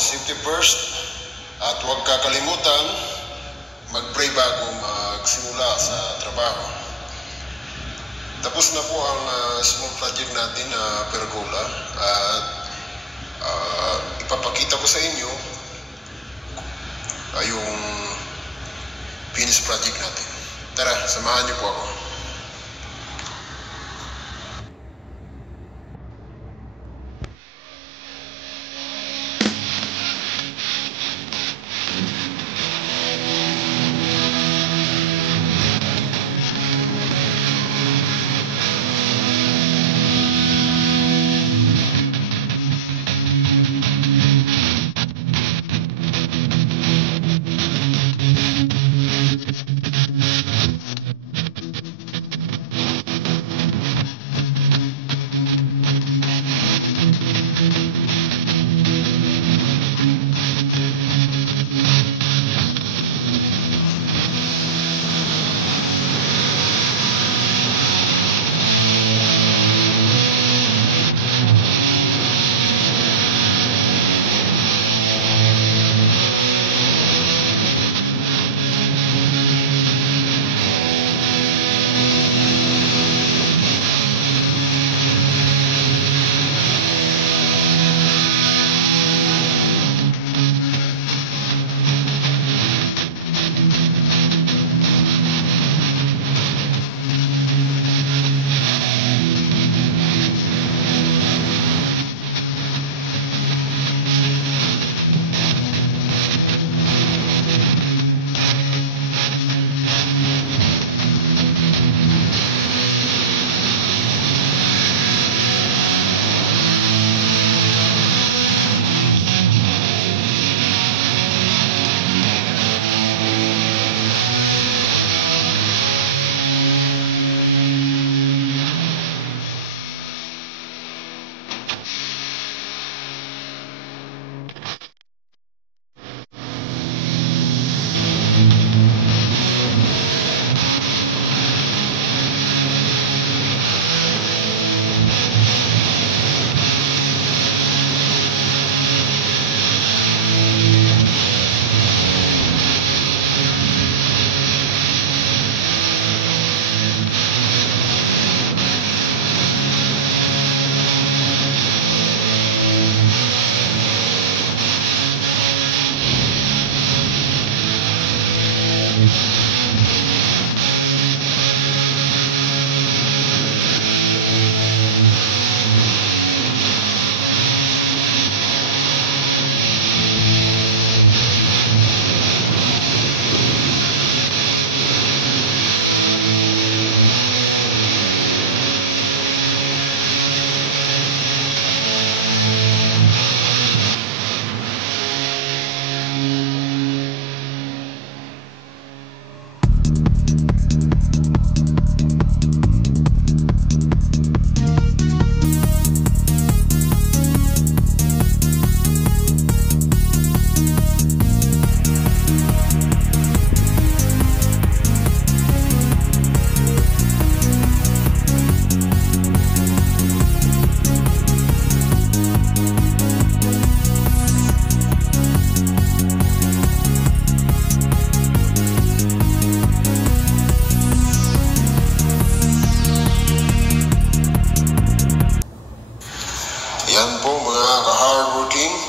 safety first. At huwag kakalimutan, mag-pray bago magsimula sa trabaho. Tapos na po ang small project natin na pergola. At ipapakita ko sa inyo yung finished project natin. Tara, samahan niyo po ako.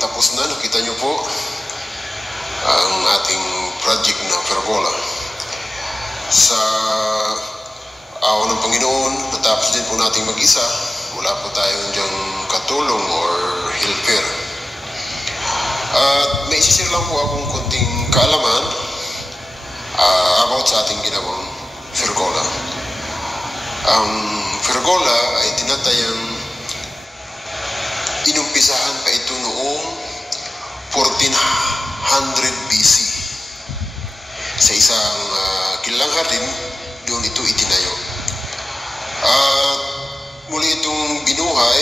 Tapos na, nakita nyo po ang ating project na pergola. Sa awa ng Panginoon, natapos din po natin mag-isa. Wala po tayong diyang katulong or helper. At may isisir lang po akong konting kaalaman about sa ating ginawang pergola. Ang pergola ay tinatayang inumpisahan pa ito noong 1400 BC. Sa isang kilalang hardin, doon ito itinayo. At muli itong binuhay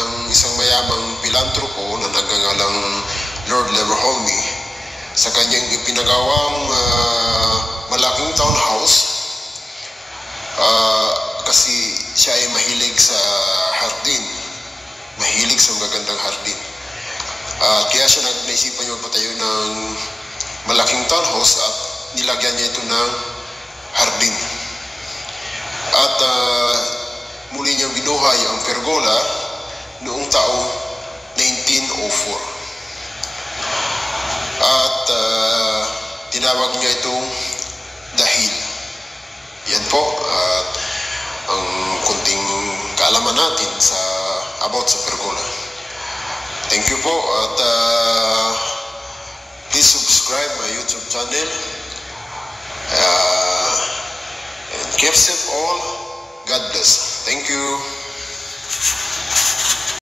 ng isang mayamang pilantropo na nagngangalang Lord Leverhulme sa kanyang ipinagawang malaking townhouse kasi siya ay mahilig sa hardin. Mahilig sa magagandang hardin. At Kaya siya naisipan niya magpatayo ng malaking townhouse at nilagyan niya ito ng hardin. At muli niyang binuhay ang pergola noong taong 1904. At tinawag niya itong The Hill. Yan po ang kunting kaalaman natin about sa pergola. Thank you po at please subscribe my YouTube channel. And keep safe all. God bless. Thank you.